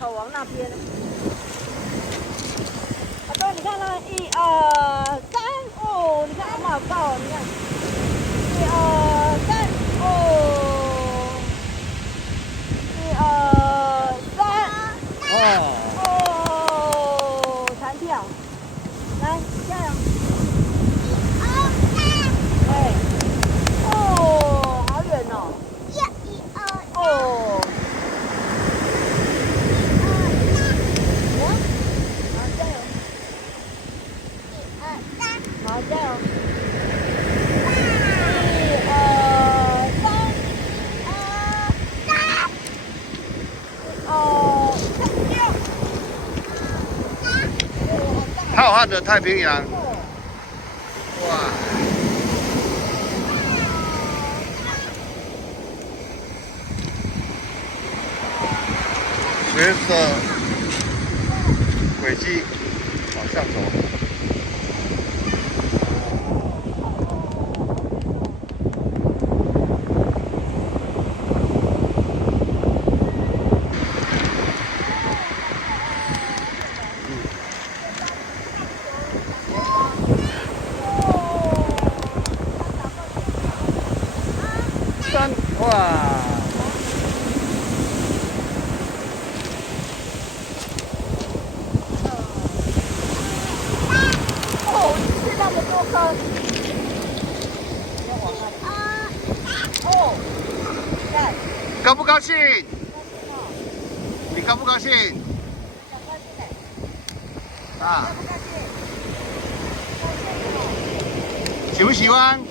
头往那边。啊，对，你看那1、2、3，哦，你看阿嬷好高哦，你看，1、2、3，哦，1、2、3，哦，哦，弹跳，来，加油！对，哦，好远哦，哦。好，加油！好，加油！1、2、3，哦，浩瀚的太平洋，哇！随着轨迹往上走。山，哇！哦，是那么多颗。哦，看，高不高兴？高兴哦，你高不高兴？想高兴嘞，啊高，不高兴？高兴哦，喜不喜欢？喜欢，喜欢。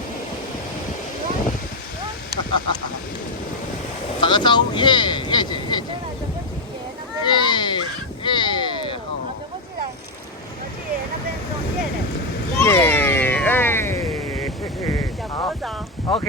打个招呼，耶，叶姐，叶姐，再来，走过去爷爷那边。耶，耶，好，哦，走过去来，走去爷爷那边说耶嘞。耶，哎，嘿嘿，小好佛手。 ，OK。